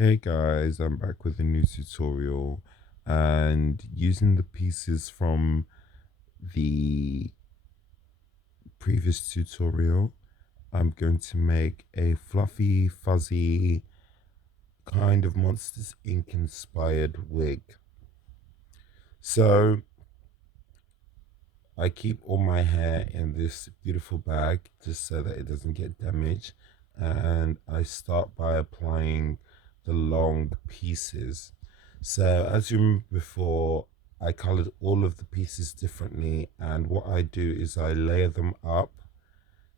Hey guys, I'm back with a new tutorial and using the pieces from the previous tutorial, I'm going to make a fluffy, fuzzy, kind of Monsters Inc. inspired wig. So I keep all my hair in this beautiful bag just so that it doesn't get damaged. And I start by applying the long pieces. So as you remember before, I colored all of the pieces differently. And what I do is I layer them up,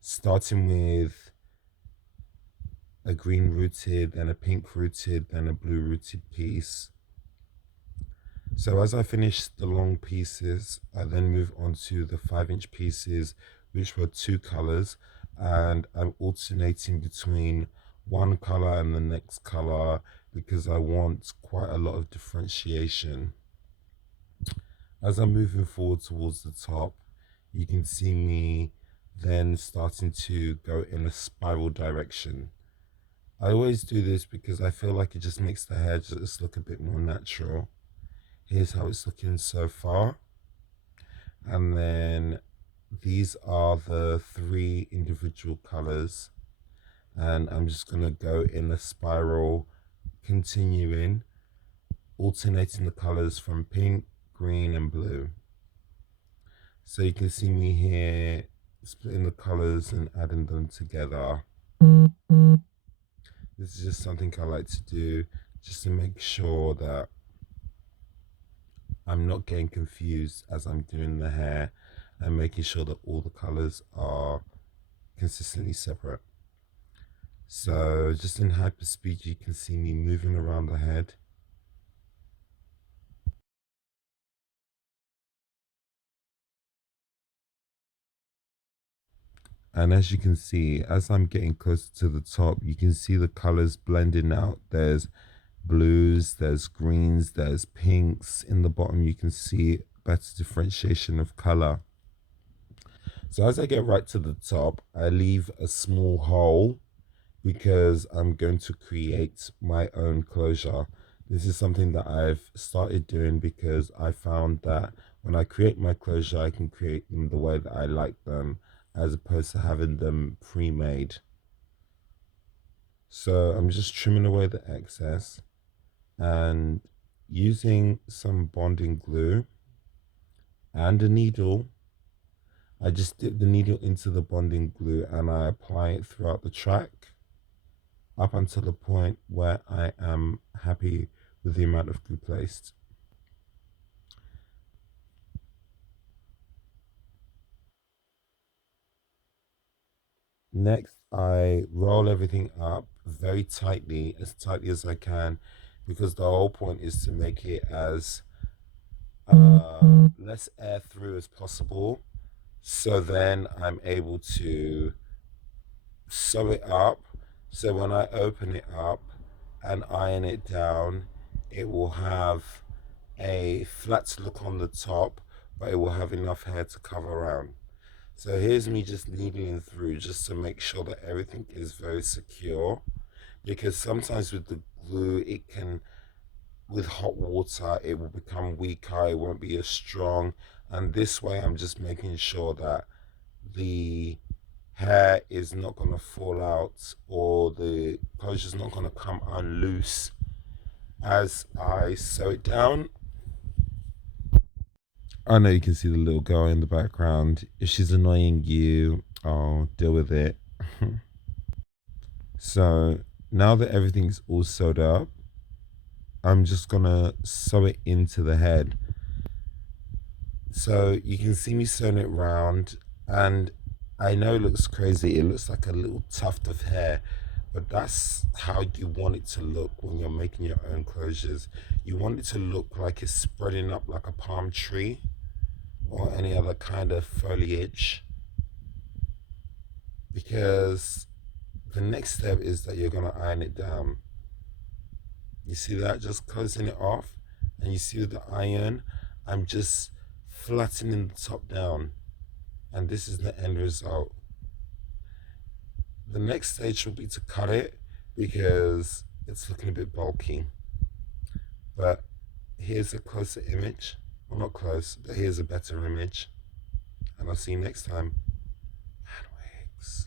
starting with a green rooted, then a pink rooted, then a blue rooted piece. So as I finish the long pieces, I then move on to the 5-inch pieces, which were two colors, and I'm alternating between one color and the next color because I want quite a lot of differentiation. As I'm moving forward towards the top, you can see me then starting to go in a spiral direction. I always do this because I feel like it just makes the hair just look a bit more natural. Here's how it's looking so far. And then these are the three individual colors. And I'm just going to go in a spiral, continuing, alternating the colors from pink, green, and blue. So you can see me here splitting the colors and adding them together. This is just something I like to do just to make sure that I'm not getting confused as I'm doing the hair and making sure that all the colors are consistently separate. So just in hyperspeed, you can see me moving around the head. And as you can see, as I'm getting closer to the top, you can see the colors blending out. There's blues, there's greens, there's pinks. In the bottom, you can see better differentiation of color. So as I get right to the top, I leave a small hole because I'm going to create my own closure. This is something that I've started doing because I found that when I create my closure, I can create them the way that I like them as opposed to having them pre-made. So I'm just trimming away the excess and using some bonding glue and a needle. I just dip the needle into the bonding glue and I apply it throughout the track up until the point where I am happy with the amount of glue placed. Next, I roll everything up very tightly, as tightly as I can, because the whole point is to make it as less air through as possible. So then I'm able to sew it up. So when I open it up and iron it down, it will have a flat look on the top, but it will have enough hair to cover around. So here's me just needling through just to make sure that everything is very secure. Because sometimes with the glue, it can, with hot water, it will become weaker, it won't be as strong. And this way, I'm just making sure that the hair is not going to fall out or the closure is not going to come unloose as I sew it down. I know you can see the little girl in the background. If she's annoying you, I'll deal with it. So now that everything's all sewed up, I'm just gonna sew it into the head. So you can see me sewing it round, and I know it looks crazy. It looks like a little tuft of hair, but that's how you want it to look when you're making your own closures. You want it to look like it's spreading up like a palm tree or any other kind of foliage, because the next step is that you're gonna iron it down. You see that? Just closing it off, and you see with the iron, I'm just flattening the top down, and this is the end result. The next stage will be to cut it because it's looking a bit bulky. But here's a closer image. Well, not close, but here's a better image. And I'll see you next time. Man wigs.